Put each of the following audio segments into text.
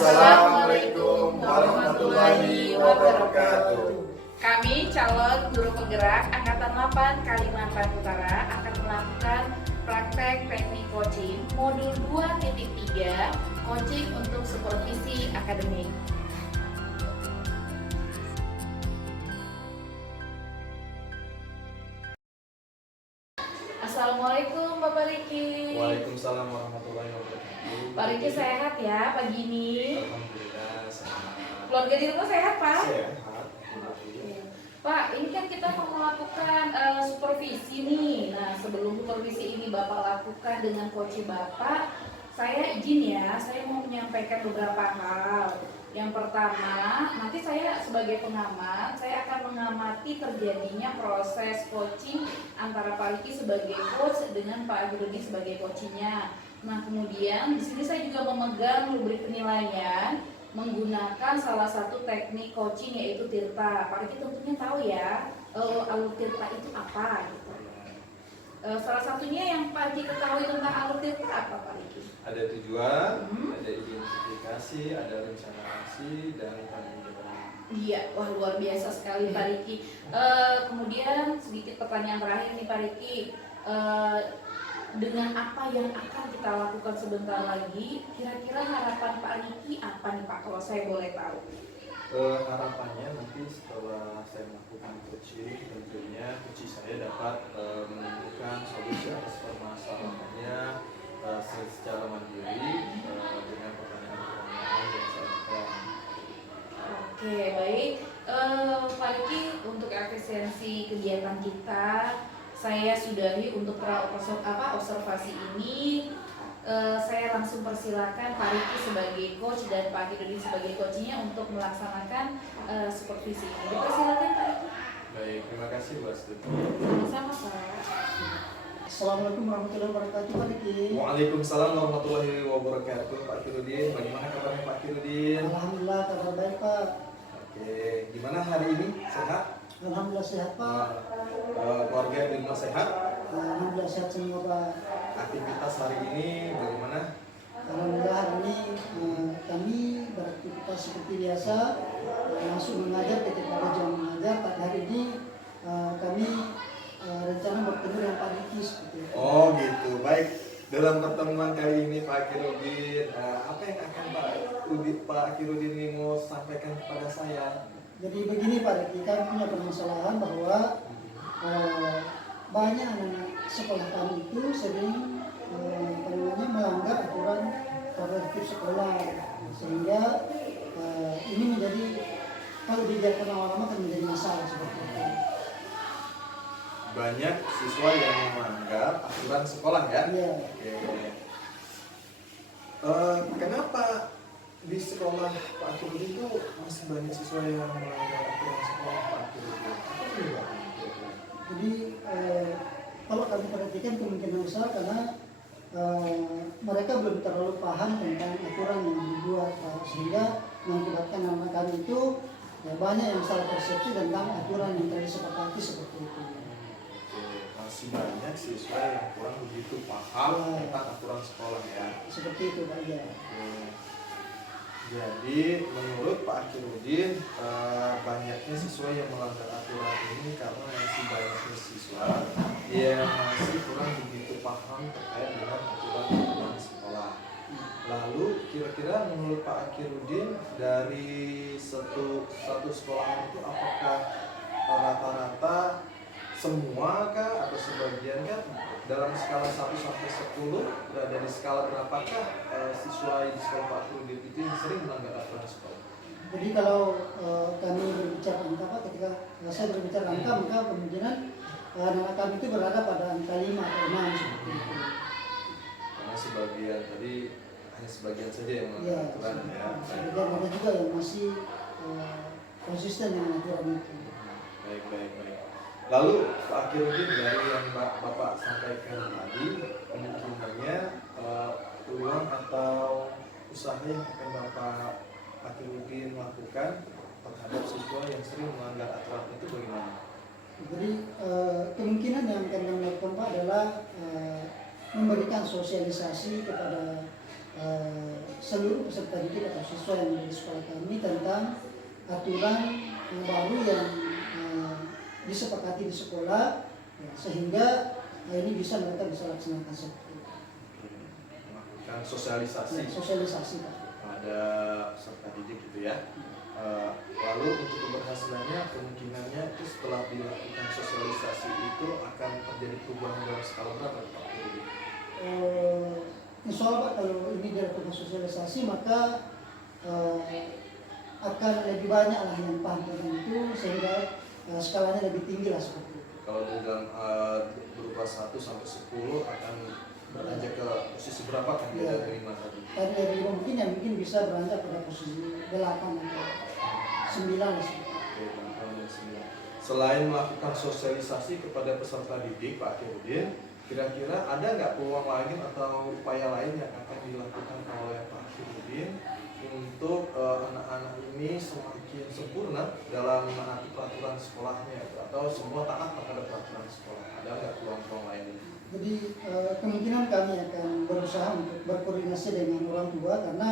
Assalamualaikum warahmatullahi wabarakatuh. Kami calon guru penggerak Angkatan 8 Kalimantan Utara akan melakukan praktek teknik coaching modul 2.3 coaching untuk supervisi akademik. Assalamualaikum Bapak Riki. Waalaikumsalam warahmatullahi wabarakatuh. Pak Riki sehat ya pagi ini? Alhamdulillah sehat. Keluarga di rumah sehat Pak? Sehat. Pak, ini kan kita mau melakukan supervisi nih. Nah, sebelum supervisi ini Bapak lakukan dengan coach Bapak, saya izin ya, saya mau menyampaikan beberapa hal. Yang pertama, nanti saya sebagai pengamat, saya akan mengamati terjadinya proses coaching antara Pak Riki sebagai coach dengan Pak Agirudi sebagai coachnya. Nah, kemudian di sini saya juga memegang rubrik penilaian menggunakan salah satu teknik coaching yaitu Tirta. Pak Riki tentunya tahu ya, alur Tirta itu apa gitu. Salah satunya yang Pak Riki ketahui tentang alur Tirta apa Pak Riki? Ada tujuan, ada identifikasi, ada rencana aksi, dan peninjauan. Iya, wah luar biasa sekali Pak Riki. Kemudian sedikit pertanyaan terakhir nih Pak Riki. Dengan apa yang akan kita lakukan sebentar lagi, kira-kira harapan Pak Riki apa nih Pak kalau saya boleh tahu? Harapannya nanti setelah saya melakukan coaching, tentunya coach saya dapat menemukan solusi atas permasalahannya secara mandiri dengan pertanyaan-pertanyaan yang saya berikan. Oke, baik. Pak Riki, untuk efisiensi kegiatan kita, saya sudahi untuk observasi ini. Saya langsung persilakan Pak Riki sebagai coach dan Pak Agirudi sebagai coachnya untuk melaksanakan supervisi ini. Dipersilakan Pak Riki. Baik, terima kasih Bu Astuti. Sama-sama Pak. Assalamualaikum warahmatullahi wabarakatuh Pak Riki. Waalaikumsalam warahmatullahi wabarakatuh. Pak Kirudin, bagaimana kabarnya Pak Kirudin? Alhamdulillah kabar baik Pak. Oke, gimana hari ini? Sehat? Alhamdulillah sehat Pak. Keluarga di rumah sehat? Alhamdulillah sehat semua Pak. Aktivitas hari ini bagaimana? Alhamdulillah hari ini kami beraktivitas seperti biasa, masuk mengajar ketika ada jam mengajar. Pada hari ini kami rencana bertemu dengan Pak Riki seperti itu. Oh gitu, baik. Dalam pertemuan kali ini Pak Kirudin, apa yang akan Pak Kirudin ini mau sampaikan kepada saya? Jadi begini Pak Riki, kami punya permasalahan bahwa banyak anak sekolah kami itu sering melanggar aturan kolektif sekolah, sehingga ini menjadi, kalau dibiarkan lama-lama akan menjadi masalah seperti itu. Banyak siswa yang melanggar aturan sekolah ya? Iya. Oke. Kenapa di sekolah Pak Kirudin itu masih banyak siswa yang melanggar aturan sekolah Pak Kirudin? Apa penyebabnya? Jadi kalau kami perhatikan kemungkinan besar karena mereka belum terlalu paham tentang aturan yang dibuat, sehingga mengakibatkan anak kami itu banyak yang salah persepsi tentang aturan yang telah disepakati seperti itu. Masih banyak siswa yang kurang begitu paham tentang aturan sekolah ya. Seperti itu Pak ya. Jadi menurut Pak Kirudin, banyaknya siswa yang melanggar aturan ini karena masih banyaknya siswa yang masih kurang begitu paham terkait dengan aturan sekolah. Lalu kira-kira menurut Pak Kirudin, dari satu sekolah itu apakah rata-rata semua kah atau sebagian kah, dalam skala 1 sampai 10 berada di skala berapakah siswa di sekolah Pak Kirudin itu yang sering melanggar aturan sekolah? Jadi kalau kami berbicara angka Pak, ketika saya berbicara angka, maka kemungkinan anak kami itu berada pada angka 5 atau 6 seperti itu. Karena sebagian tadi hanya sebagian saja yang Ya, melanggar aturan ya. sebagian ada juga yang masih konsisten dengan aturan itu. Baik. Lalu Pak Kirudin, dari yang Bapak sampaikan tadi, kemungkinannya peluang atau usaha yang akan Pak Kirudin lakukan terhadap siswa yang sering melanggar aturan itu bagaimana? Jadi kemungkinan yang akan kami lakukan Pak adalah memberikan sosialisasi kepada seluruh peserta didik atau siswa yang ada di sekolah kami tentang aturan yang baru yang disepakati di sekolah, ya, sehingga ini mereka bisa laksanakan seperti itu. Melakukan sosialisasi. Ya, sosialisasi Pak. Pada peserta didik gitu ya. Lalu untuk keberhasilannya kemungkinannya itu setelah dilakukan sosialisasi itu akan terjadi perubahan dalam skala berapa Pak? Insya Allah Pak, kalau ini dilakukan sosialisasi maka akan lebih banyak lah yang paham tentang itu, sehingga skalanya lebih tinggi lah seperti itu. Kalau dalam berupa 1 sampai 10 akan beranjak ke posisi berapa kan Ya. dari 5 tadi? Tadi dari mungkin yang mungkin bisa beranjak pada posisi 8 atau 9 lah seperti itu. Oke, 8 dan 9. Selain melakukan sosialisasi kepada peserta didik Pak Akhirudin, kira-kira ada nggak peluang lain atau upaya lain yang akan dilakukan oleh Pak Akhirudin untuk anak-anak ini semakin sempurna dalam menaati peraturan sekolahnya atau semua taat terhadap peraturan sekolah? Ada nggak peluang-peluang lain? Jadi kemungkinan kami akan berusaha untuk berkoordinasi dengan orang tua, karena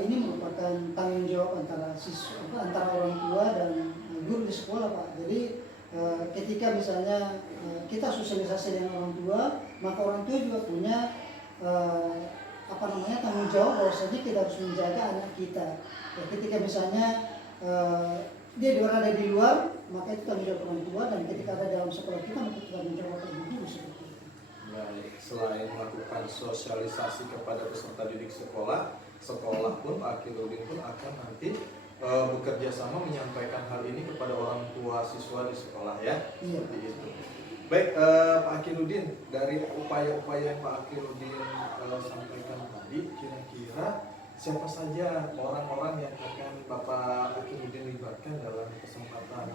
ini merupakan tanggung jawab antara antara orang tua dan guru di sekolah Pak. Jadi ketika misalnya kita sosialisasi dengan orang tua, maka orang tua juga punya tanggung jawab bahwasanya kita harus menjaga anak kita. Ya, ketika misalnya dia berada di luar, maka itu tanggung jawab orang tua, dan ketika ada dalam sekolah kita, maka kita tanggung jawab guru seperti itu. Baik, selain melakukan sosialisasi kepada peserta didik sekolah pun Pak Akhirudin pun akan nanti bekerja sama menyampaikan hal ini kepada orang tua siswa di sekolah ya. Iya. Seperti itu. Baik, Pak Akhirudin, dari upaya-upaya yang Pak Akhirudin sampaikan tadi, kira-kira siapa saja orang-orang yang akan Bapak Akhirudin libatkan dalam kesempatan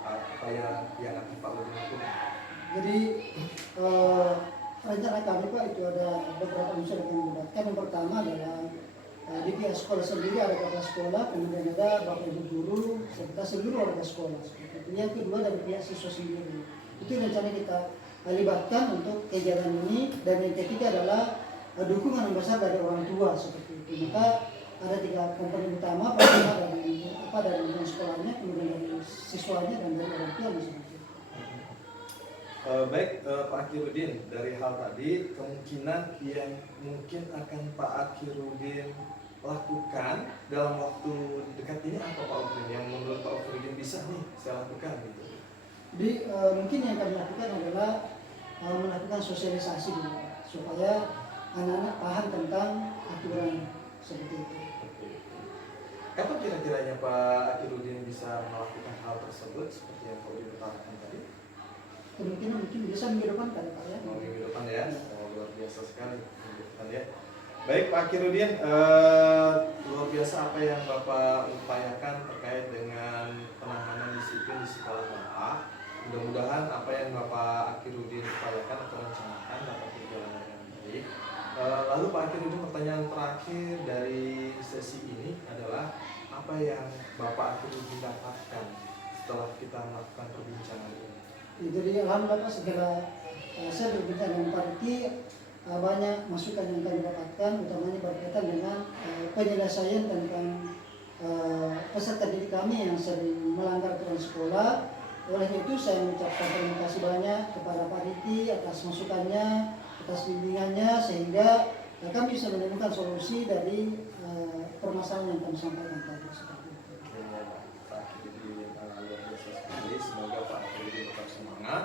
apa yang akan Pak Akhirudin lakukan? Jadi rencana kami Pak itu ada beberapa unsur yang melibatkan. Yang pertama adalah di pihak sekolah sendiri ada kepala sekolah, kemudian ada bapak ibu guru serta seluruh warga sekolah. Yang kedua dari pihak siswa sendiri. Itu rencana kita libatkan untuk kegiatan ini. Dan yang ketiga adalah dukungan yang besar dari orang tua seperti itu. Maka ada 3 komponen utama, pertama dari lingkungan sekolahnya, kemudian dari siswanya, dan dari orang tua seperti itu. Baik, Pak Akhirudin, dari hal tadi kemungkinan yang mungkin akan Pak Akhirudin lakukan dalam waktu dekat ini apa Pak Akhirudin yang menurut Pak Akhirudin bisa nih saya lakukan gitu? Jadi mungkin yang kami lakukan adalah melakukan sosialisasi dulu, supaya anak-anak paham tentang aturan seperti itu. Kapan kira-kiranya Pak Akhirudin bisa melakukan hal tersebut seperti yang Pak Udin utarakan tadi? Kemungkinan mungkin bisa minggu depan kan Pak ya? Minggu depan ya, luar biasa sekali minggu depan ya. Baik Pak Akhirudin, luar biasa apa yang Bapak upayakan terkait dengan penanganan disiplin di sekolah Bapak. Mudah-mudahan apa yang Bapak Akhirudin upayakan atau rencanakan dapat berjalan dengan baik. Lalu Pak Akhirudin, pertanyaan terakhir dari sesi ini adalah apa yang Bapak Akhirudin dapatkan setelah kita melakukan perbincangan ini? Jadi alhamdulillah Pak, setelah saya berbincang dengan Pak Riki, banyak masukan yang kami dapatkan, utamanya berkaitan dengan penyelesaian tentang peserta didik kami yang sering melanggar aturan sekolah. Oleh itu saya mengucapkan terima kasih banyak kepada Pak Riki atas masukannya, atas bimbingannya, sehingga kami bisa menemukan solusi dari permasalahan yang kami sampaikan tadi. Seperti itu. Pak Akhirudin luar biasa sekali. Semoga Pak Akhirudin tetap semangat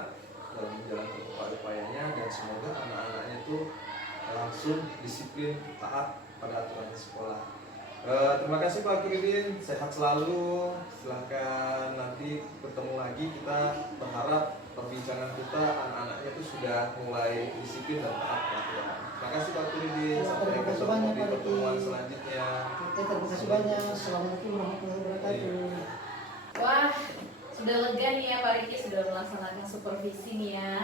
dalam menjalankan upaya-upayanya, dan semoga anak-anaknya itu langsung disiplin taat pada aturan sekolah. Terima kasih Pak Akhirudin, sehat selalu. Silahkan nanti bertemu lagi. Kita berharap perbincangan kita anak-anaknya itu sudah mulai disiplin dan taat peraturan. Terima kasih Pak Akhirudin. Sampai ketemu di pertemuan selanjutnya. Oke, terima kasih banyak. Assalamualaikum warahmatullahi wabarakatuh. Wah, sudah lega nih ya Pak Riki, sudah melaksanakan supervisi nih ya.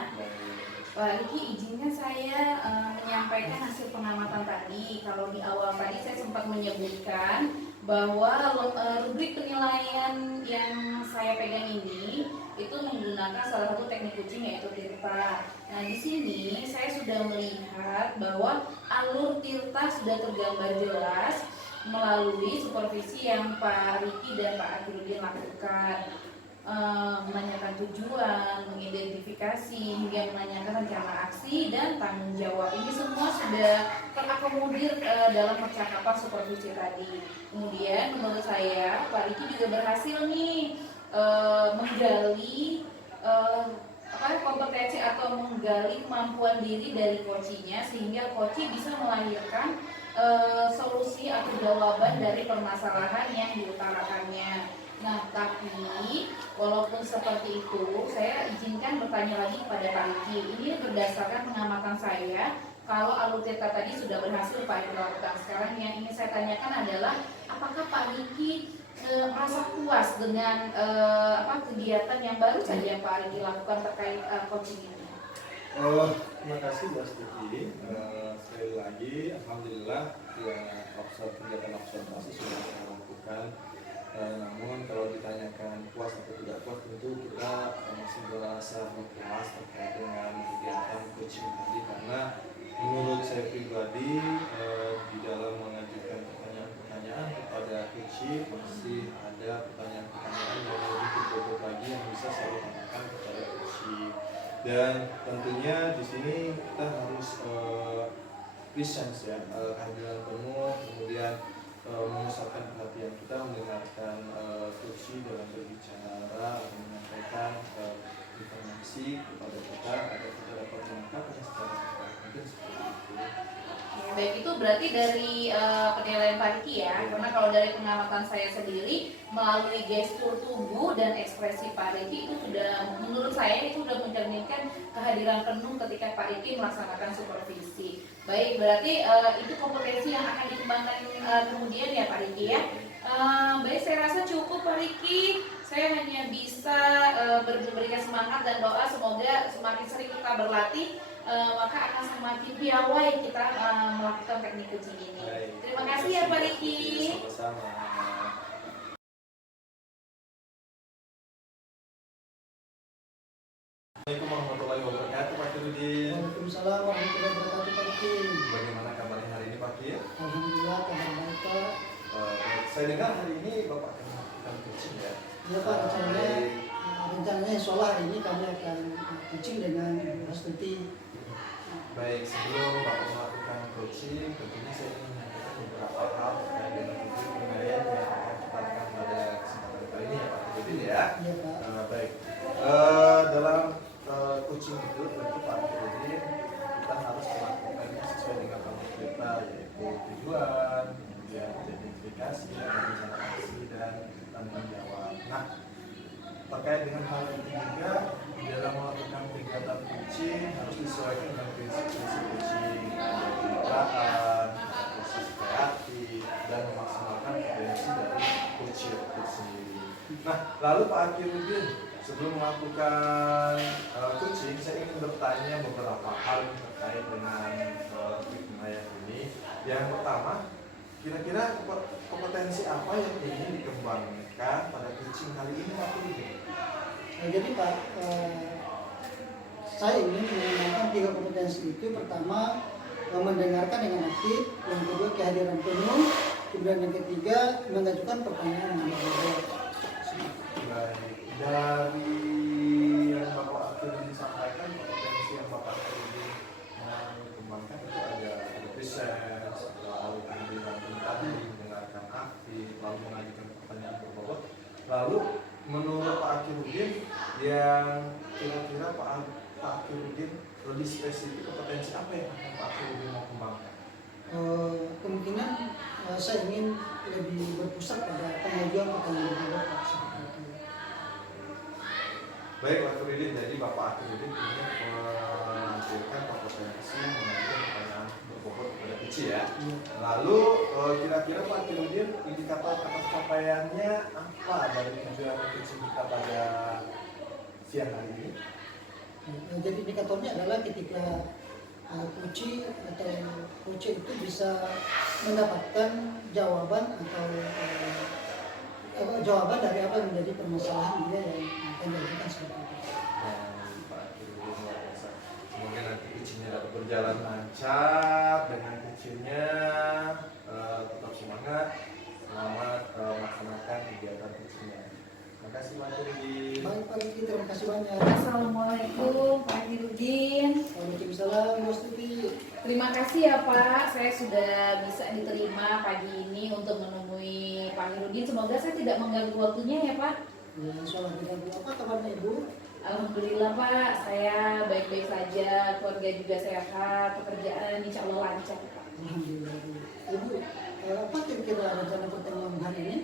Pak Riki, izinkan saya menyampaikan hasil pengamatan tadi. Kalau di awal tadi saya sempat menyebutkan bahwa rubrik penilaian yang saya pegang ini itu menggunakan menggunakan salah satu teknik kucing yaitu tirta. Nah, di sini saya sudah melihat bahwa alur tirta sudah tergambar jelas melalui supervisi yang Pak Riki dan Pak Akhiruddin lakukan. Menanyakan tujuan, mengidentifikasi, hingga menanyakan rencana aksi dan tanggung jawab. Ini semua sudah terakomodir dalam percakapan supervisi tadi. Kemudian menurut saya Pak Riki juga berhasil nih menggali kompetensi atau menggali kemampuan diri dari coachnya, sehingga coach bisa melahirkan solusi atau jawaban dari permasalahan yang diutarakannya. Nah, tapi walaupun seperti itu, saya izinkan bertanya lagi kepada Pak Riki. Ini berdasarkan pengamatan saya, kalau alur tirta tadi sudah berhasil Pak Riki lakukan. Sekarang yang ingin saya tanyakan adalah, apakah Pak Riki merasa puas dengan kegiatan yang baru saja Pak Riki lakukan terkait coaching ini? Terima kasih Bu Astuti. Sekali lagi, alhamdulillah ya, kegiatan observasi sudah kita lakukan. Namun kalau ditanyakan puas atau tidak puas, tentu kita masih merasa puas terkait dengan kegiatan coaching tadi, karena menurut saya pribadi di dalam mengajukan pertanyaan-pertanyaan kepada coaching masih ada pertanyaan-pertanyaan yang lebih berbobot lagi yang bisa saya tanyakan kepada coaching. Dan tentunya di sini kita harus presence ya, kehadiran penuh, kemudian memusatkan perhatian kita, mendengarkan kursi dalam berbicara, menyampaikan informasi kepada kita agar kita dapat menangkapnya secara tepat. Mungkin seperti itu. Baik, itu berarti dari penilaian Pak Riki ya, karena kalau dari pengamatan saya sendiri melalui gestur tubuh dan ekspresi Pak Riki itu sudah, menurut saya itu sudah mencerminkan kehadiran penuh ketika Pak Riki melaksanakan supervisi. Baik, berarti itu kompetensi yang akan dikembangkan kemudian ya Pak Riki ya. Baik, saya rasa cukup Pak Riki. Saya hanya bisa memberikan semangat dan doa semoga semakin sering kita berlatih, maka akan semakin piawai kita melakukan teknik coaching ini. Baik. Terima kasih ya Pak Riki. Sama-sama. Assalamualaikum warahmatullahi wabarakatuh, Pak Akhiruddin. Waalaikumsalam warahmatullahi wabarakatuh Pak Riki. Bagaimana kabarnya hari ini Pak Kir? Alhamdulillah kabar baik Pak. Saya dengar hari ini Bapak akan melakukan coaching ya? Iya Pak, rencananya insya Allah hari ini kami akan coaching dengan Ibu Astuti. Baik, sebelum Bapak melakukan coaching, tentunya saya ingin menyampaikan beberapa hal terkait dengan tujuan penilaian yang akan kita lakukan pada kesempatan kali ini ya Pak Akhiruddin ya. Iya Pak. Baik, dalam coaching itu tentu Pak Akhiruddin kita harus melakukannya sesuai dengan alur kita, yaitu tujuan, kemudian identifikasi, rencana aksi, dan tanggung jawab. Nah, terkait dengan hal itu juga di dalam melakukan kegiatan coaching harus disesuaikan dengan prinsip-prinsip coaching, kemitraan, proses kreatif, dan memaksimalkan potensi dari coaching itu sendiri. Nah, lalu Pak Akhiruddin, sebelum melakukan coaching, saya ingin bertanya beberapa hal terkait dengan penilaian ini. Yang pertama, kira-kira kompetensi apa yang ingin dikembangkan pada coaching kali ini Pak Akhiruddin? Jadi Pak, saya ingin mengembangkan 3 kompetensi itu. Pertama, mendengarkan dengan aktif. Yang kedua, kehadiran penuh. Kemudian yang ketiga, mengajukan pertanyaan yang berbobot. Baik, dari yang Bapak Akhiruddin sampaikan, kompetensi yang Bapak Akhiruddin kembangkan itu ada presence, lalu kehadiran penuh tadi, mendengarkan aktif, lalu mengajukan pertanyaan berbobot. Lalu menurut Pak Akhiruddin, yang kira-kira Pak Akhiruddin lebih spesifik kompetensi apa yang akan Pak Akhiruddin mau kembangkan? Kemungkinan saya ingin lebih berpusat pada pengajuan pertanyaan berbobot Pak. Seperti itu. Baik Pak Akhiruddin, jadi Bapak Akhiruddin ingin menampilkan kompetensi mengajukan pertanyaan berbobot kepada Cici ya. Lalu kira-kira Pak Akhiruddin indikator capaiannya apa dari tujuan Cici kita pada siang hari ini? Jadi indikatornya adalah ketika coach atau coach itu bisa mendapatkan jawaban atau jawaban dari apa yang menjadi permasalahan dia yang akan diajukan seperti itu. berjalan lancar dengan kecilnya, tetap semangat, selamat melaksanakan kegiatan kecilnya. Terima kasih Pak Kirudin. Baik Pak Diki, terima kasih banyak. Assalamualaikum Pak Hirudin. Waalaikumsalam Bos Tuti. Terima kasih ya Pak, saya sudah bisa diterima pagi ini untuk menemui Pak Hirudin. Semoga saya tidak mengganggu waktunya ya Pak. Ya, insyaallah tidak. Apa kabarnya Ibu? Alhamdulillah Pak, saya baik-baik saja, keluarga juga sehat, pekerjaan insya Allah lancar Pak. Alhamdulillah. Ibu, apa kira-kira rencana pertemuan hari ini?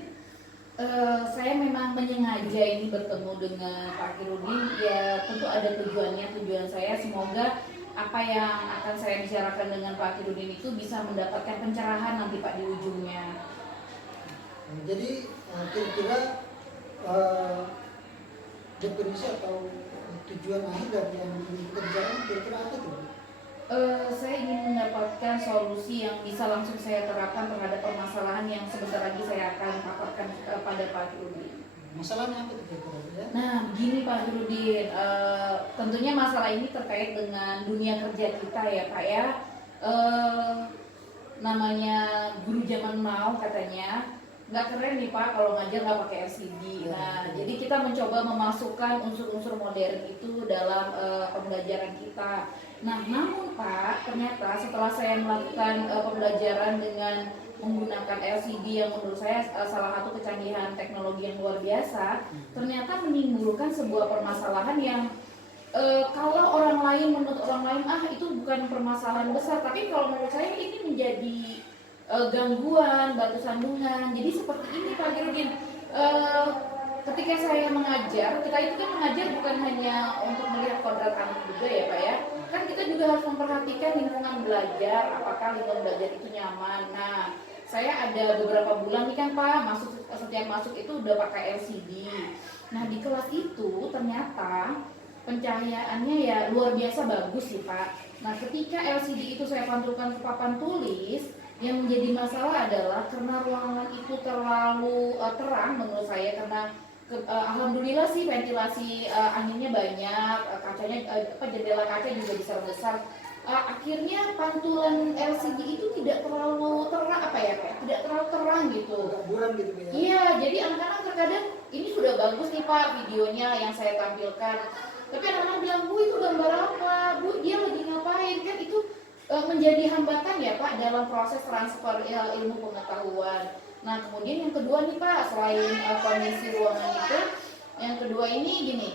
Saya memang menyengaja ini bertemu dengan Pak Kirudin, ya tentu ada tujuannya. Tujuan saya semoga apa yang akan saya bicarakan dengan Pak Kirudin itu bisa mendapatkan pencerahan nanti Pak di ujungnya. Jadi kira-kira definisi atau tujuan akhir dari yang ingin kita bicarakan kira-kira apa tuh? Saya ingin mendapatkan solusi yang bisa langsung saya terapkan terhadap permasalahan yang sebentar lagi saya akan paparkan kepada Pak Kirudin. Masalahnya apa tuh kira-kira ya? Nah, begini Pak Kirudin, tentunya masalah ini terkait dengan dunia kerja kita ya Pak ya. Namanya guru zaman now katanya, nggak keren nih Pak kalau ngajar nggak pakai LCD. Nah, jadi kita mencoba memasukkan unsur-unsur modern itu dalam pembelajaran kita. Nah, namun Pak, ternyata setelah saya melakukan pembelajaran dengan menggunakan LCD yang menurut saya salah satu kecanggihan teknologi yang luar biasa, ternyata menimbulkan sebuah permasalahan yang kalau orang lain, menurut orang lain itu bukan permasalahan besar, tapi kalau menurut saya ini menjadi gangguan, batu sandungan. Jadi seperti ini Pak Kirudin, ketika saya mengajar, kita itu kan mengajar bukan hanya untuk melihat kodrat anak juga ya Pak ya, kan kita juga harus memperhatikan lingkungan belajar, apakah lingkungan belajar itu nyaman. Nah, saya ada beberapa bulan nih kan Pak, setiap masuk itu udah pakai LCD. Nah, di kelas itu ternyata pencahayaannya ya luar biasa bagus sih Pak. Nah, ketika LCD itu saya pantulkan ke papan tulis, yang menjadi masalah adalah karena ruangan itu terlalu terang menurut saya, karena alhamdulillah sih ventilasi anginnya banyak, kacanya jendela kaca juga besar-besar. Akhirnya pantulan LCD itu tidak terlalu terang tidak terlalu terang gitu. Buram gitu ya? Iya, jadi anak-anak terkadang ini sudah bagus nih Pak videonya yang saya tampilkan, tapi anak-anak bilang, Bu itu gambar apa? Bu dia lagi ngapain? Kan itu menjadi hambatan ya Pak dalam proses transfer ilmu pengetahuan. Nah, kemudian yang kedua nih Pak, selain kondisi ruangan itu, yang kedua ini gini,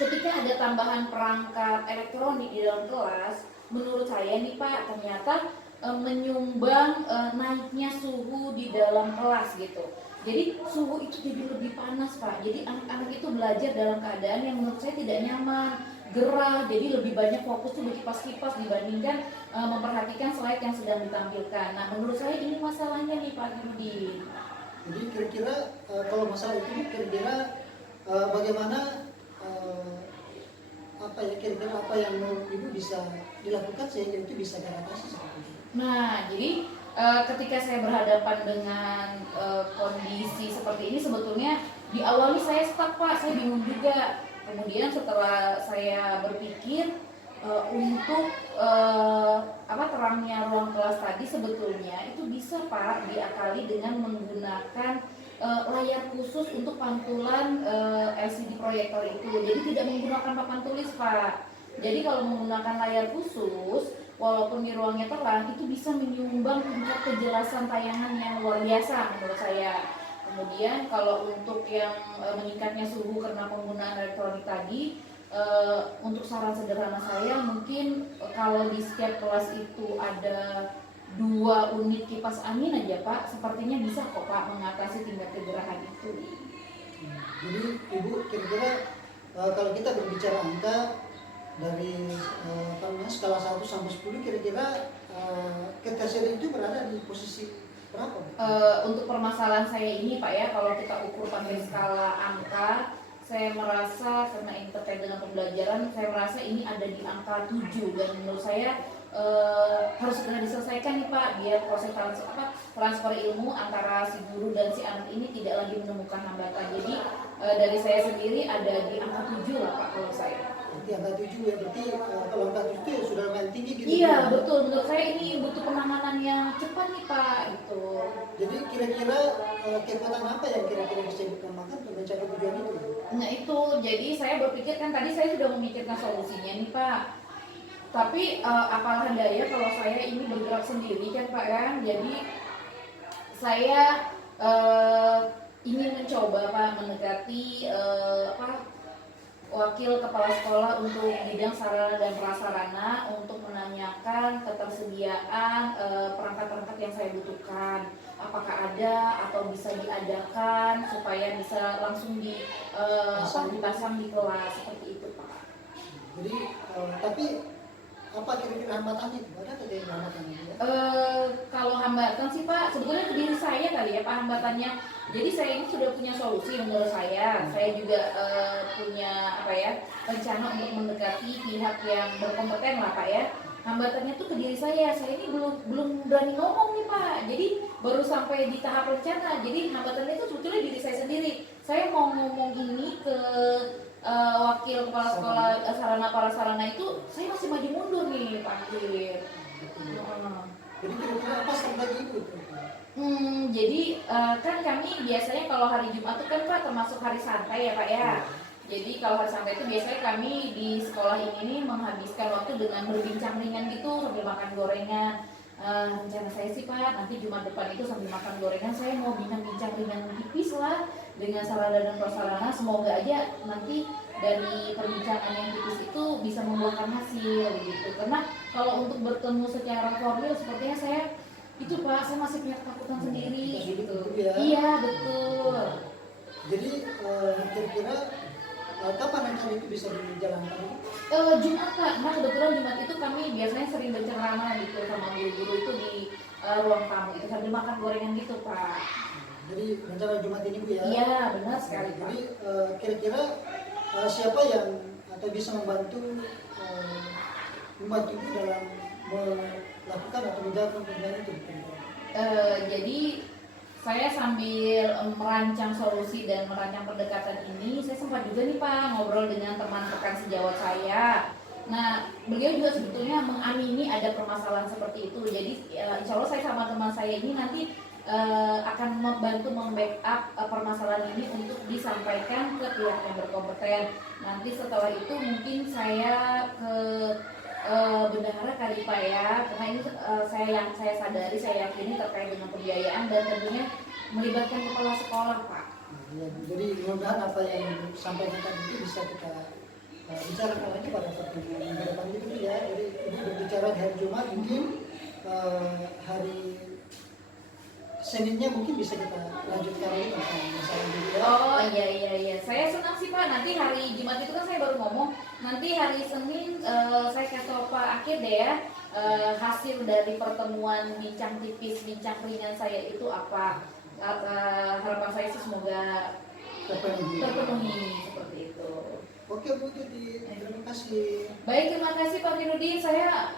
ketika ada tambahan perangkat elektronik di dalam kelas, menurut saya nih Pak, ternyata menyumbang naiknya suhu di dalam kelas gitu. Jadi suhu itu jadi lebih panas Pak. Jadi anak-anak itu belajar dalam keadaan yang menurut saya tidak nyaman, gerah, jadi lebih banyak fokus tuh berkipas-kipas dibandingkan memperhatikan slide yang sedang ditampilkan. Nah, menurut saya ini masalahnya nih Pak Kirudin. Jadi kira-kira kalau masalah itu kira-kira bagaimana kira-kira apa yang menurut Ibu bisa dilakukan sehingga itu bisa diatasi seperti itu? Nah, jadi ketika saya berhadapan dengan kondisi seperti ini, sebetulnya di awalnya saya stuck Pak, saya bingung juga. Kemudian setelah saya berpikir untuk terangnya ruang kelas tadi sebetulnya itu bisa Pak diakali dengan menggunakan layar khusus untuk pantulan LCD proyektor itu. Jadi tidak menggunakan papan tulis Pak. Jadi kalau menggunakan layar khusus, walaupun di ruangnya terang, itu bisa menyumbang tingkat kejelasan tayangan yang luar biasa menurut saya. Kemudian kalau untuk yang meningkatnya suhu karena penggunaan elektronik tadi, untuk saran sederhana saya mungkin kalau di setiap kelas itu ada 2 unit kipas angin aja Pak, sepertinya bisa kok Pak mengatasi tingkat kegerahan itu. Jadi Ibu kira-kira kalau kita berbicara angka dari skala 1 sampai 10 kira-kira ketersiapaan itu berada di posisi berapa? Untuk permasalahan saya ini Pak ya, kalau kita ukur pakai skala angka, saya merasa karena ini terkait dengan pembelajaran, saya merasa ini ada di angka 7, dan menurut saya harus segera diselesaikan nih Pak, biar proses transfer ilmu antara si guru dan si anak ini tidak lagi menemukan hambatan. Jadi dari saya sendiri ada di angka 7 lah Pak kalau saya. Berarti angka 7 ya, berarti kalau angka 7 itu ya sudah lumayan tinggi gitu. Iya ya. betul, menurut saya ini butuh penanganan yang cepat nih Pak gitu. Jadi kira-kira kekuatan apa yang kira-kira bisa dikembangkan untuk mencapai tujuan itu? Nah itu, jadi saya berpikir kan tadi saya sudah memikirkan solusinya nih Pak. Tapi apalah daya kalau saya ini bergerak sendiri kan Pak kan. Jadi saya ingin mencoba Pak mendekati wakil kepala sekolah untuk bidang sarana dan prasarana untuk menanyakan ketersediaan perangkat-perangkat yang saya butuhkan. Apakah ada atau bisa diadakan supaya bisa langsung dipasang di kelas seperti itu Pak. Jadi tapi apa kira-kira hambatannya itu? Ada nggak kira-kira hambatannya? Ya? Kalau hambatan sih Pak, sebetulnya ke diri saya kali ya Pak hambatannya. Jadi saya ini sudah punya solusi menurut saya. Saya juga punya rencana untuk mendekati pihak yang berkompeten lah Pak ya. Hambatannya tuh ke diri saya ini belum berani ngomong nih Pak. Jadi baru sampai di tahap rencana. Jadi hambatannya itu sebetulnya diri saya sendiri. Saya mau ngomong ini ke wakil kepala sekolah sarana prasarana itu, saya masih maju mundur nih Pak Akir. Jadi kira-kira apa strategi itu? Jadi kan kami biasanya kalau hari Jumat itu kan Pak termasuk hari santai ya Pak ya. Jadi kalau hari santai itu biasanya kami di sekolah ini nih menghabiskan waktu dengan berbincang ringan gitu sambil makan gorengan. Rencana saya sih Pak, nanti Jumat depan itu sambil makan gorengan saya mau bincang-bincang ringan tipis lah dengan sarana dan prasarana. Semoga aja nanti dari perbincangan yang tipis itu bisa membuahkan hasil gitu. Karena kalau untuk bertemu secara formal sepertinya saya itu Pak, saya masih punya ketakutan sendiri gitu. Ya. Iya betul. Jadi kira-kira kapan rencana itu bisa dijalankan? Jumat Pak, nah kebetulan Jumat itu kami biasanya sering berceramah gitu sama guru-guru itu di ruang tamu itu sambil makan gorengan gitu Pak. Jadi rencana Jumat ini Bu ya? Iya benar sekali Pak. Jadi kira-kira siapa yang atau bisa membantu Ibu dalam melakukan atau menjawab pertanyaan itu? Jadi saya sambil merancang solusi dan merancang pendekatan ini, saya sempat juga nih Pak ngobrol dengan teman rekan sejawat saya. Nah, beliau juga sebetulnya mengamini ada permasalahan seperti itu. Jadi insya Allah saya sama teman saya ini nanti akan membantu membackup permasalahan ini untuk disampaikan ke pihak yang berkompeten. Nanti setelah itu mungkin saya ke bendahara kali Pak ya, karena ini saya sadari, saya yakini terkait dengan pembiayaan dan tentunya melibatkan kepala sekolah Pak. Ya, jadi mudah-mudahan apa yang disampaikan tadi itu bisa kita bicarakan lagi pada pertemuan yang depan itu ya. Jadi ini berbicara di hari Jumat, mungkin hari Seninnya mungkin bisa kita lanjutkan lagi tentang masalah ini ya. Oh iya, saya senang sih Pak. Nanti hari Jumat itu kan saya baru ngomong. Nanti hari Senin saya kasih tahu Pak Akid deh ya hasil dari pertemuan bincang tipis, bincang ringan saya itu apa. Harapan saya sih semoga terpenuhi seperti itu. Oke Bu, jadi terima kasih. Baik, terima kasih Pak Firudin. Saya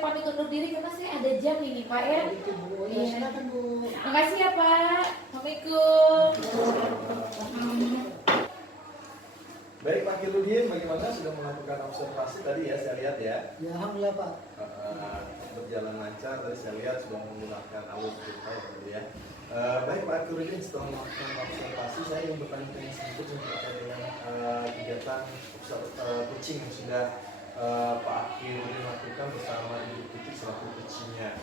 pamit undur diri karena saya ada jam ini Pak ya. Itu Bu, ya silakan Bu. Makasih ya Pak. Assalamualaikum. Baik Pak Kirudin, bagaimana sudah melakukan observasi tadi ya, saya lihat ya. Ya alhamdulillah Pak. Berjalan lancar, tadi saya lihat sudah menggunakan alur kita ya tadi ya. Baik Pak Kirudin, setelah melakukan observasi saya ingin bertanya sedikit terkait dengan kegiatan coaching yang sudah Pak Kirudin lakukan bersama Ibu Tuti selaku coachingnya.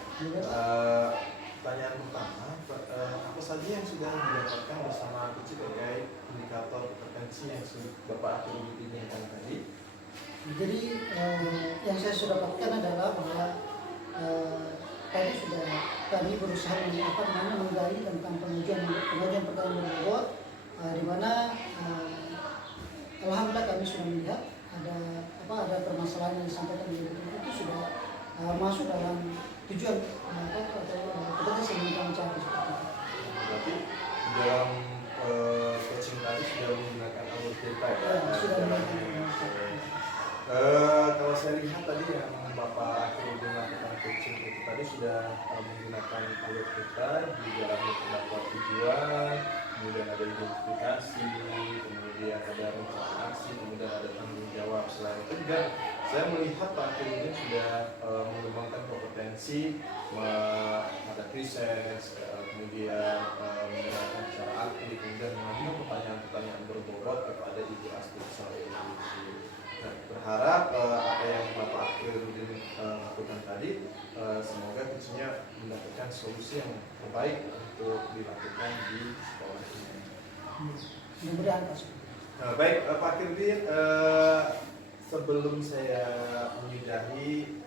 Pertanyaan pertama, apa saja yang sudah didapatkan bersama coaching terkait indikator kompetensi yang Bapak Kirudin inginkan tadi? Jadi yang saya sudah lakukan adalah bahwa tadi sudah kami berusaha menggali tentang pengajuan pertanyaan berbobot, di mana alhamdulillah kami sudah melihat ada permasalahan yang disampaikan di itu sudah masuk dalam tujuan atau kompetensi yang kami capai seperti itu. Berarti di dalam coaching tadi sudah menggunakan alur cerita ya? Sudah menggunakan. Kalau saya lihat tadi yang Bapak Kirudin melakukan coaching itu tadi sudah menggunakan alur cerita di dalamnya terdapat tujuan, kemudian ada identifikasi, kemudian kemudian ada rencana aksi, kemudian ada tanggung jawab. Selain itu juga saya melihat Pak Akhil ini sudah mengembangkan kompetensi, ada riset, kemudian mendengarkan secara aktif, kemudian mengajukan pertanyaan-pertanyaan berbobot kepada Ibu Asti Sari. Nah, berharap apa yang Bapak Akhirudin lakukan tadi semoga tentunya mendapatkan solusi yang terbaik untuk dilakukan di sekolah ini. Mudah-mudahan Pak. Baik Pak Akhirudin, sebelum saya menyudahi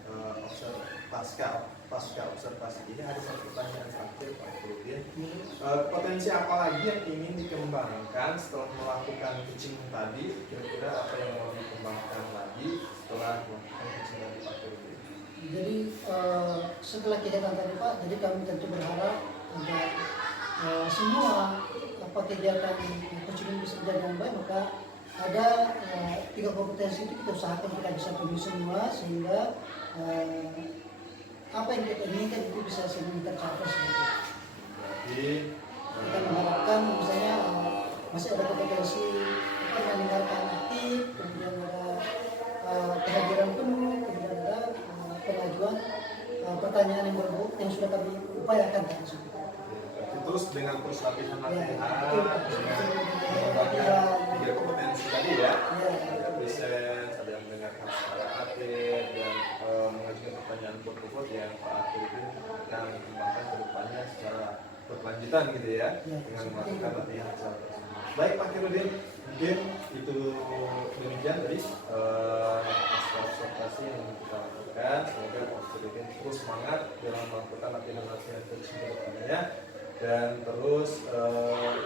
pasca observasi ini ada satu pertanyaan terakhir Pak Akhirudin. Potensi apa lagi yang ingin dikembangkan setelah melakukan pitching tadi? Kira-kira apa yang mau dikembangkan lagi setelah melakukan pitching tadi Pak Akhirudin? Jadi setelah kegiatan tadi Pak, jadi kami tentu berharap agar semua kegiatan coaching bisa berjalan dengan baik, maka ada 3 kompetensi itu kita usahakan kita bisa penuhi semua sehingga apa yang kita inginkan itu bisa segera tercapai seperti itu. Jadi Kita mengharapkan misalnya masih ada kompetensi mendengarkan aktif, kemudian ada kehadiran penuh, kemudian ada pengajuan pertanyaan yang berbobot yang sudah kami upayakan kan seperti itu. terus dengan terus latihan Ya, dengan mengembangkan 3 kompetensi tadi ya, ada presence, ada yang mendengarkan secara aktif dan mengajukan pertanyaan berbobot yang Pak Akhirudin akan kembangkan ke depannya secara berkelanjutan gitu ya, dengan melakukan latihan secara tersebut. Baik Pak Akhirudin, mungkin itu demikian tadi observasi yang kita lakukan. Semoga Pak Akhirudin terus semangat dalam melakukan latihan-latihan tersebut ya, dan terus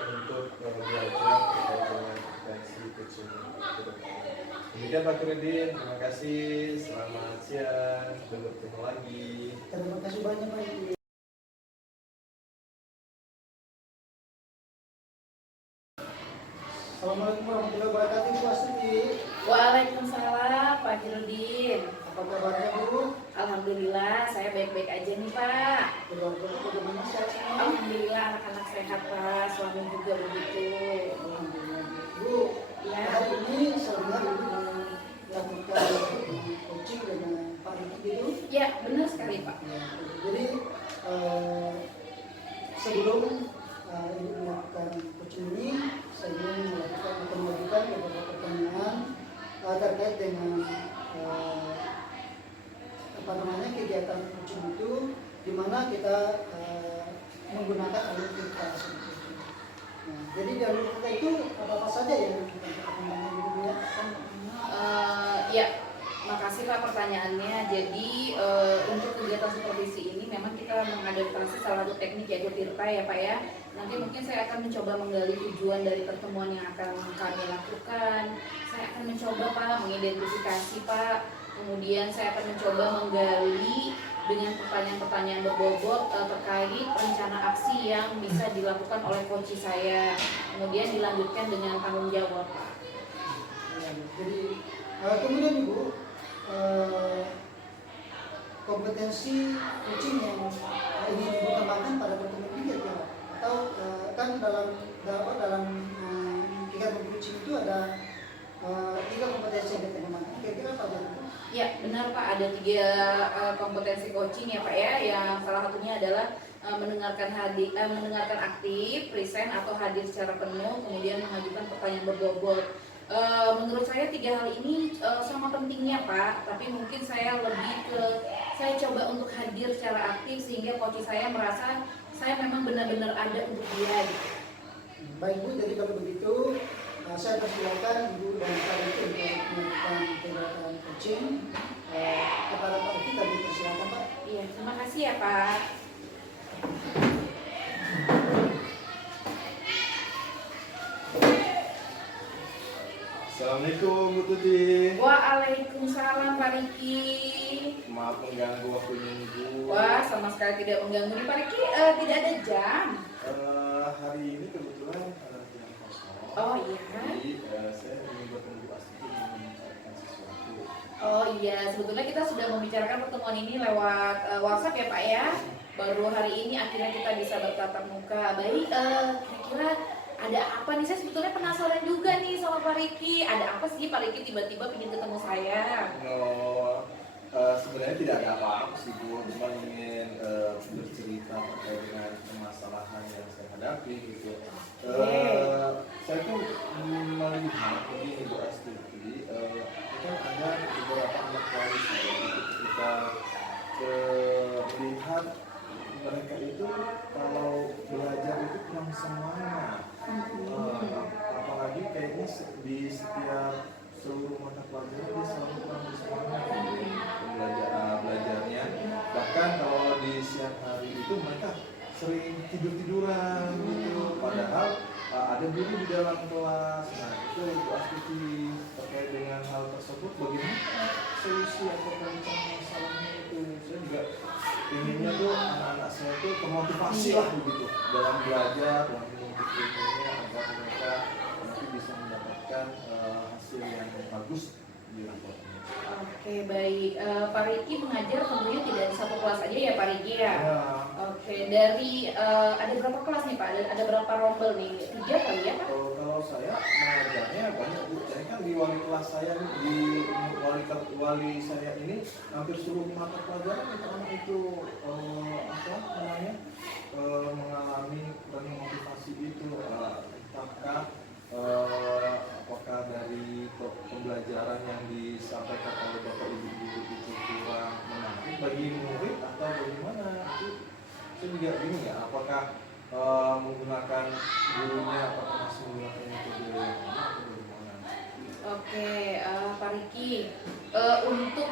untuk belajar terkait dengan potensi coaching ke depannya. Demikian Pak Akhirudin, terima kasih, selamat siang, sampai bertemu lagi. Terima kasih banyak Pak. Assalamualaikum warahmatullahi wabarakatuh Bu Astri. Waalaikumsalam Pak Akhirudin. Apa kabarnya Bu? Alhamdulillah saya baik-baik aja nih Pak. Keluarga bagaimana sehat semua? Alhamdulillah anak-anak sehat Pak, suami juga begitu. Alhamdulillah. Bu, Ya. hari ini saya dengar Ibu melakukan coaching dengan Pak Riki gitu. Ya benar sekali Pak. Ya, jadi sebelum Ibu melakukan coaching ini, saya ingin melakukan atau mengajukan beberapa pertanyaan terkait dengan kegiatan coaching itu, di mana kita menggunakan alur kita seperti itu. Nah, jadi di alur kita itu apa saja yang kita kembangkan dulu ya? Ya, makasih Pak pertanyaannya. Jadi untuk kegiatan supervisi ini memang kita mengadaptasi salah satu teknik yaitu TIRTA ya Pak ya. Nanti mungkin saya akan mencoba menggali tujuan dari pertemuan yang akan kami lakukan. Saya akan mencoba Pak mengidentifikasi Pak. Kemudian saya akan mencoba menggali dengan pertanyaan-pertanyaan berbobot terkait rencana aksi yang bisa dilakukan oleh coach saya. Kemudian dilanjutkan dengan tanggung jawab Pak. Ya, jadi kemudian Ibu, kompetensi coaching yang ingin Ibu kembangkan pada pertemuan ini ya, atau kan dalam kegiatan coaching itu ada 3 kompetensi yang kita kembangkan. Kira-kira apa aja? Ya benar Pak, ada 3 kompetensi coaching ya Pak ya. Yang salah satunya adalah mendengarkan aktif, present atau hadir secara penuh, kemudian mengajukan pertanyaan berbobot. Menurut saya 3 hal ini sama pentingnya Pak, tapi mungkin saya coba untuk hadir secara aktif sehingga coach saya merasa saya memang benar-benar ada untuk dia gitu. Baik Bu, jadi kalau begitu saya persilakan Ibu dan Pak Riki untuk melakukan kegiatan coaching. Kepada Pak Riki kami persilakan Pak. Iya, terima kasih ya Pak. Assalamualaikum Bu Tuti. Waalaikumsalam Pak Riki. Maaf mengganggu waktunya Ibu. Wah, sama sekali tidak mengganggu nih Pak Riki. Tidak ada jam. Hari ini kebetulan yang kosong. Oh iya. Jadi saya ingin bertemu Bu Asti untuk membicarakan sesuatu. Oh iya, sebetulnya kita sudah membicarakan pertemuan ini lewat WhatsApp ya Pak ya. Baru hari ini akhirnya kita bisa bertatap muka. Baik, kira-kira ada apa nih? Saya sebetulnya penasaran juga nih sama Pak Riki. Ada apa sih Pak Riki tiba-tiba ingin ketemu saya? Oh, sebenarnya tidak ada apa-apa sih Bu, cuma ingin bercerita terkait dengan permasalahan yang saya hadapi gitu. Saya tuh melihat begini Bu Astuti, kan ada beberapa anak koalisi gitu, ketika melihat mereka itu kalau belajar itu kurang semangat. Apalagi kayaknya di setiap seluruh mata pelajaran dia selalu kurang bersemangat belajarnya. Bahkan kalau di siang hari itu mereka sering tiduran gitu. Padahal ada guru di dalam kelas. Nah itu Bu Astuti terkait dengan hal tersebut, bagaimana solusi atau pencerahan masalahnya itu? Saya juga inginnya tuh anak-anak saya tuh termotivasi lah begitu dalam belajar dan menuntut ilmunya agar mereka nanti bisa mendapatkan hasil yang bagus di raportnya. Oke, baik. Pak Riki mengajar tentunya tidak di satu kelas aja ya Pak Riki ya? Ya. Oke, dari ada berapa kelas nih Pak? Ada berapa rombel nih? 3 kali ya Pak? Kalau saya mengajarnya banyak Bu. Saya kan di wali kelas saya di wali saya ini hampir seluruh mata pelajaran itu anak itu apa namanya mengalami kurang motivasi itu, entahkah apakah dari pembelajaran yang disampaikan oleh Bapak Ibu guru itu kurang menarik bagi murid atau bagaimana? Itu saya juga bingung ya, apakah menggunakan gurunya apakah masih menggunakan metode yang sama atau bagaimana? Oke, Pak Riki, untuk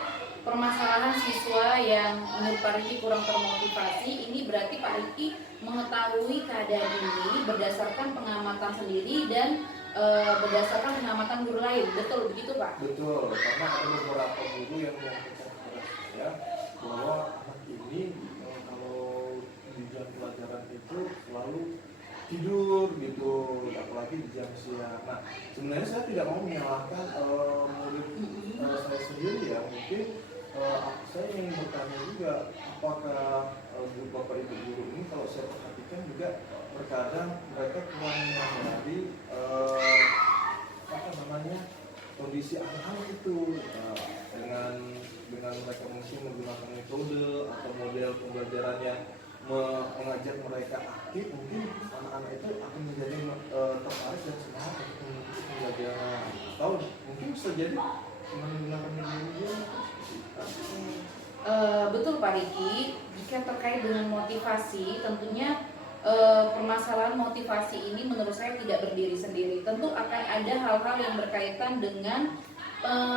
permasalahan siswa yang menurut Pak Riki kurang termotivasi, ini berarti Pak Riki mengetahui keadaan ini berdasarkan pengamatan sendiri dan berdasarkan pengamatan guru lain, betul begitu Pak? Betul, karena ada beberapa guru yang menyampaikan kepada saya bahwa anak ini kalau di jam pelajaran itu selalu tidur gitu, apalagi di jam siang. Nah, sebenarnya saya tidak mau menyalahkan murid saya sendiri ya. Mungkin saya ingin bertanya juga, apakah Bapak Ibu guru ini kalau saya perhatikan juga terkadang mereka kurang menyadari apa namanya kondisi anak-anak itu dengan mereka mungkin menggunakan metode atau model pembelajaran yang mengajak mereka aktif, mungkin anak-anak itu akan menjadi tertarik dan semangat untuk mengikuti pembelajaran, atau mungkin bisa jadi menggunakan media. Betul Pak Riki, jika terkait dengan motivasi tentunya permasalahan motivasi ini menurut saya tidak berdiri sendiri. Tentu akan ada hal-hal yang berkaitan dengan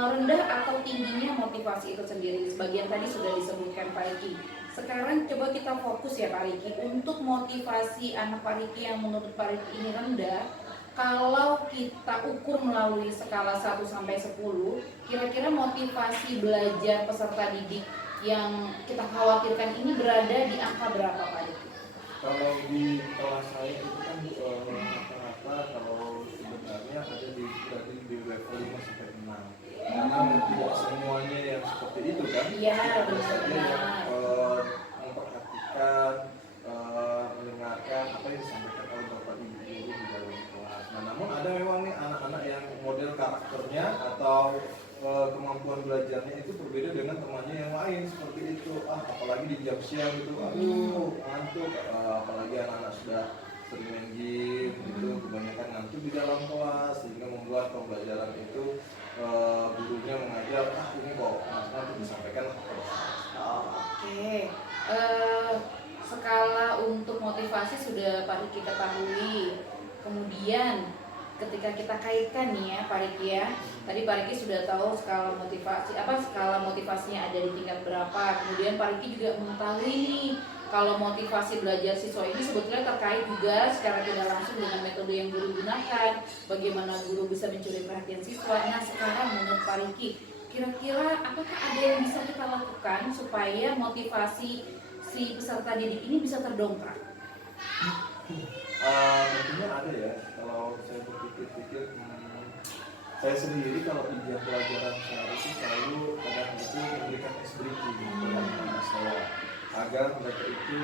rendah atau tingginya motivasi itu sendiri. Sebagian tadi sudah disebutkan Pak Riki. Sekarang coba kita fokus ya Pak Riki, untuk motivasi anak Pak Riki yang menurut Pak Riki ini rendah. Kalau kita ukur melalui skala 1 sampai 10, kira-kira motivasi belajar peserta didik yang kita khawatirkan ini berada di angka berapa Pak Riki? Kalau di kelas saya itu kan rata-rata kalau sebenarnya ada berada di level 5 sampai 6. Karena tidak semuanya yang seperti itu kan. Iya, ada saja yang benar. memperhatikan, mendengarkan apa yang disampaikan oleh Bapak Ibu guru di dalam kelas. Nah, namun ada memang nih anak-anak yang model karakternya atau kemampuan belajarnya itu berbeda dengan temannya yang lain seperti itu. Apalagi di jam siang gitu, aduh ngantuk, apalagi anak-anak sudah sering main game gitu, kebanyakan ngantuk di dalam kelas sehingga membuat pembelajaran itu gurunya mengajar, ini kok nanti disampaikan lah. Oke, skala untuk motivasi sudah Pak Riki ketahui. Kemudian ketika kita kaitkan nih ya Pak Riki ya, tadi Pak Riki sudah tahu skala motivasinya ada di tingkat berapa. Kemudian Pak Riki juga mengetahui nih kalau motivasi belajar siswa ini sebetulnya terkait juga secara tidak langsung dengan metode yang guru gunakan, bagaimana guru bisa mencuri perhatian siswa. Nah sekarang menurut Pak Riki, kira-kira apakah ada yang bisa kita lakukan supaya motivasi si peserta didik ini bisa terdongkrak? Tentunya ada ya. Kalau saya berpikir-pikir, saya sendiri kalau di jam pelajaran saya itu selalu kadang itu memberikan ice breaking kepada anak saya agar mereka itu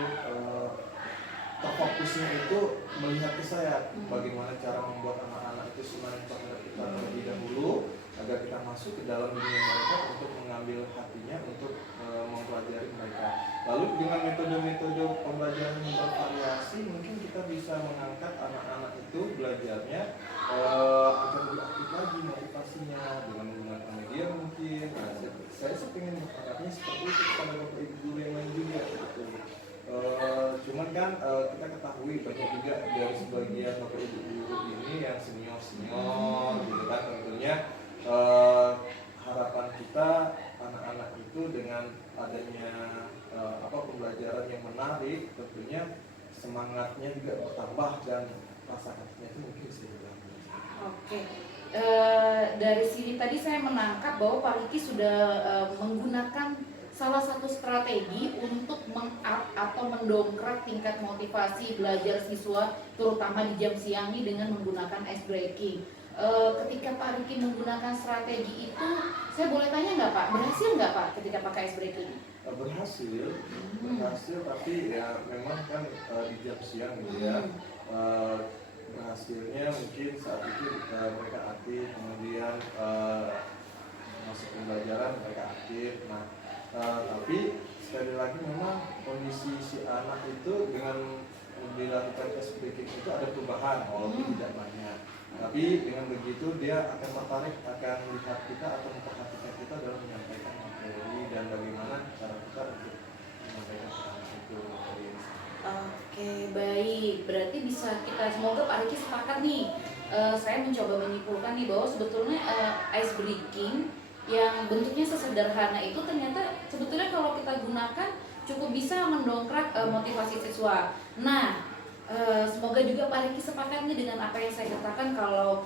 terfokusnya itu melihat ke saya, bagaimana cara membuat anak-anak itu senang terhadap kita terlebih dahulu, agar kita masuk ke dalam dunia mereka untuk mengambil hatinya, untuk mempelajari mereka. Lalu dengan metode-metode pembelajaran yang bervariasi, mungkin kita bisa mengangkat anak-anak itu belajarnya agar lebih aktif lagi motivasinya dengan menggunakan media mungkin. Nah, saya sih pengen mengharapnya seperti itu kepada bapak ibu guru yang lain juga gitu. Cuman kan kita ketahui banyak juga dari sebagian bapak ibu guru ini yang senior gitu kan, tentunya harapan kita anak-anak itu dengan adanya pembelajaran yang menarik, tentunya semangatnya juga bertambah dan rasa hatinya itu mungkin bisa hilang. Oke. Dari sini tadi saya menangkap bahwa Pak Riki sudah menggunakan salah satu strategi untuk meng-up atau mendongkrak tingkat motivasi belajar siswa terutama di jam siang ini dengan menggunakan ice breaking. Ketika Pak Riki menggunakan strategi itu, saya boleh tanya nggak Pak, berhasil nggak Pak ketika pakai ice breaking? Berhasil, tapi ya memang kan di jam siang gitu ya. Berhasilnya mungkin saat itu mereka aktif, kemudian masuk pembelajaran mereka aktif. Nah, tapi sekali lagi memang kondisi si anak itu dengan dilakukan tes breaking itu ada perubahan walaupun tidak banyak. Tapi dengan begitu dia akan tertarik, akan lihat kita atau memperhatikan kita dalam menyampaikan materi dan bagaimana cara kita untuk menyampaikan anak itu materi. Oke, baik. Berarti bisa kita semoga Pak Riki sepakat nih. Saya mencoba menyimpulkan nih bahwa sebetulnya ice breaking yang bentuknya sesederhana itu ternyata sebetulnya kalau kita gunakan cukup bisa mendongkrak motivasi siswa. Nah, semoga juga Pak Riki sepakat nih dengan apa yang saya katakan kalau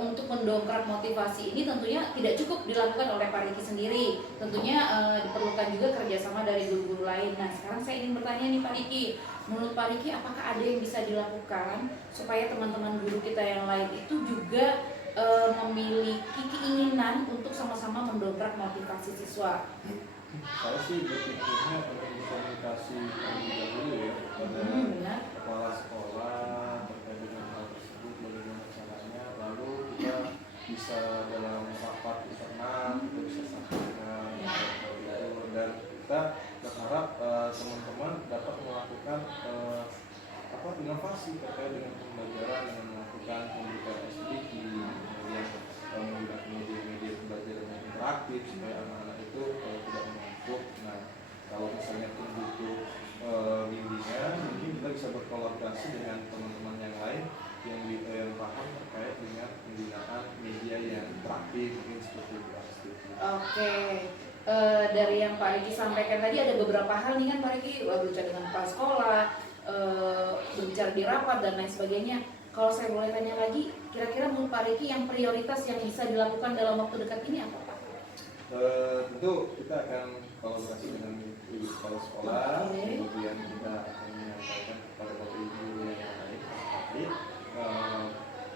untuk mendongkrak motivasi ini tentunya tidak cukup dilakukan oleh Pak Riki sendiri. Tentunya diperlukan juga kerjasama dari guru-guru lain. Nah, sekarang saya ingin bertanya nih Pak Riki, menurut Pak Riki apakah ada yang bisa dilakukan supaya teman-teman guru kita yang lain itu juga memiliki keinginan untuk sama-sama mendongkrak motivasi siswa? Saya sih berpikirnya untuk berkomunikasi terlebih dahulu ya kepada kepala sekolah terkait dengan hal tersebut, bagaimana caranya, lalu kita bisa dalam rapat internal kita bisa sampaikan itu, dan kita berharap teman-teman dapat melakukan inovasi terkait dengan pembelajaran dengan melakukan pemberitaan SDK, kemudian menggunakan media-media pembelajaran yang interaktif supaya anak-anak itu tidak mengantuk. Nah, kalau misalnya pun butuh bimbingan, mungkin kita bisa berkolaborasi dengan teman-teman yang lain yang paham terkait dengan penggunaan media yang interaktif, mungkin seperti itu. Oke. Dari yang Pak Riki sampaikan tadi ada beberapa hal nih kan Pak Riki berbicara dengan kepala sekolah, berbicara di rapat dan lain sebagainya. Kalau saya boleh tanya lagi, kira-kira menurut Pak Riki yang prioritas yang bisa dilakukan dalam waktu dekat ini apa Pak? Tentu kita akan kolaborasi dengan ibu kepala sekolah, kemudian kita akan menyampaikan kepada bapak ibu yang lain terkait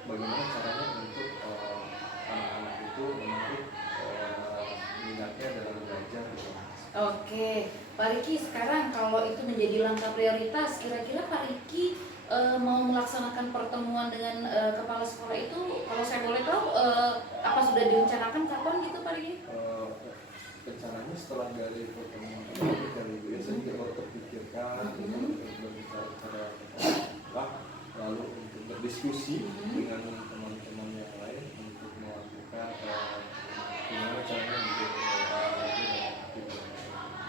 bagaimana caranya untuk anak-anak itu menarik minatnya dalam belajar. Oke, Pak Riki sekarang kalau itu menjadi langkah prioritas, kira-kira Pak Riki mau melaksanakan pertemuan dengan kepala sekolah itu, kalau saya boleh tahu, apa sudah direncanakan kapan gitu Pak Riki? Rencananya setelah dari pertemuan ini dari ibu saya juga baru terpikirkan untuk berbicara pada sekolah, lalu untuk berdiskusi dengan teman-teman yang